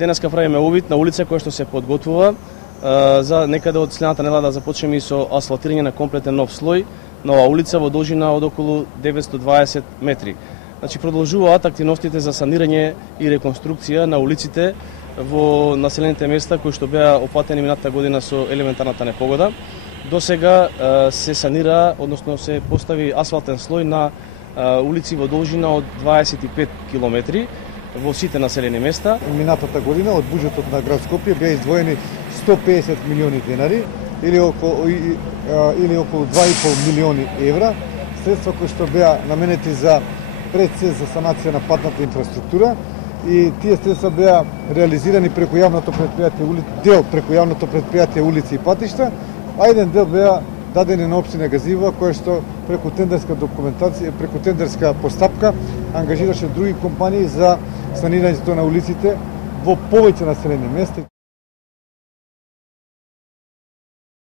Денеска правиме увид на улица која што се подготвува за некаде од следната недела да започнеме и со асфалтирање на комплетен нов слој на оваа улица во должина од околу 920 метри. Значи продолжуваат активностите за санирање и реконструкција на улиците во населените места кои што беа опатени минатата година со елементарната непогода. До сега се санира, односно се постави асфалтен слој на улици во должина од 25 километри во сите населени места. Минатата година од буџетот на град Скопје беа издвоени 150 милиони денари или околу 2,5 милиони евра, средства кои што беа наменети за пред се за санација на патната инфраструктура, и тие средства беа реализирани преку јавното претпријатие дел преку јавното претпријатие улици и патишта, а еден дел беа дадени на општина Газива, која што преку тендерска документација, преку тендерска постапка ангажираше други компании за санирањето на улиците во повеќе населени места.